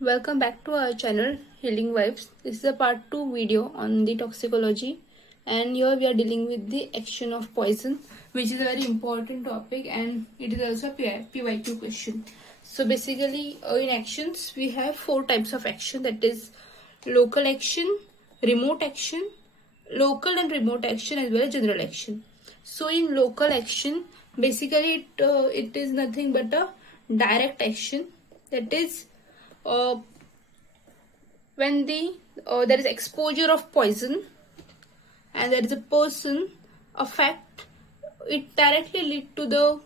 Welcome back to our channel Healing Vibes. This is a part 2 video on the toxicology, and here we are dealing with the action of poison, which is a very important topic and it is also a PYQ question. So basically in actions we have 4 types of action, that is local action, remote action, local and remote action, as well as general action. So in local action, basically it is nothing but a direct action, that is when there is exposure of poison and there is a person affect, it directly lead to the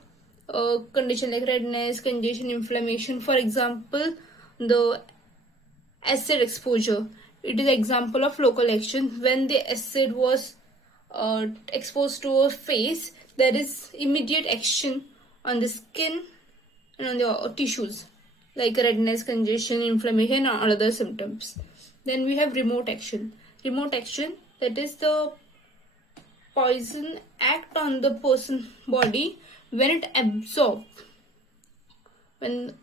condition like redness, congestion, inflammation. For example, the acid exposure, it is example of local action. When the acid was exposed to a face, there is immediate action on the skin and on the tissues like redness, congestion, inflammation, or other symptoms. Then we have remote action. Remote action, that is the poison act on the person body when it absorb, when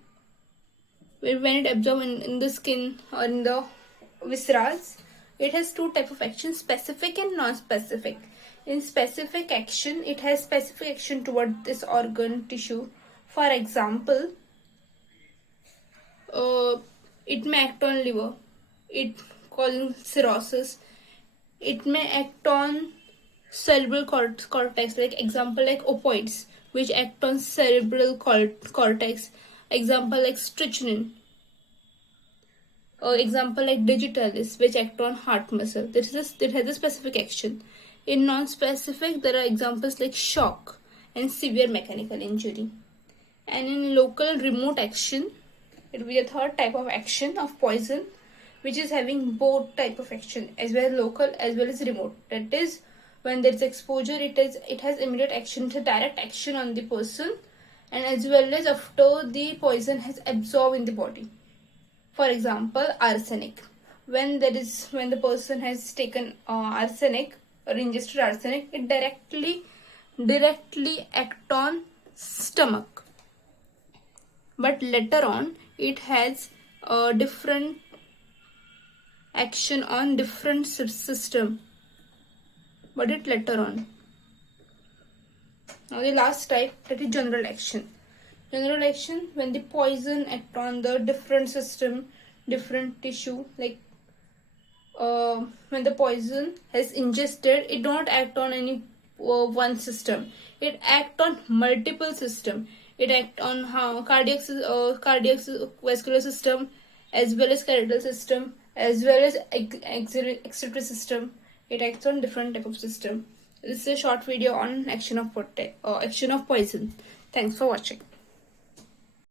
it absorb in the skin or in the viscerals. It has 2 type of action, specific and non-specific. In specific action, it has specific action toward this organ tissue. For example, it may act on liver, it causing cirrhosis. It may act on cerebral cortex, like example like opioids, which act on cerebral cortex. Example like strychnine. Example like digitalis, which act on heart muscle. It has a specific action. In non-specific, there are examples like shock and severe mechanical injury. And in local remote action, it will be a 3rd type of action of poison, which is having both type of action, as well as local as well as remote. That is, when there is exposure, it has immediate action, it's a direct action on the person, and as well as after the poison has absorbed in the body. For example, arsenic. When the person has taken arsenic or ingested arsenic, it directly act on stomach. But later on, it has a different action on different system, but it later on. Now the last type, that is general action. General action, when the poison act on the different system, different tissue, like when the poison has ingested, it don't act on any one system, it act on multiple system. It act on how cardiac vascular system, as well as skeletal system, as well as excretory system. It acts on different type of system. This is a short video on action of poison. Thanks for watching.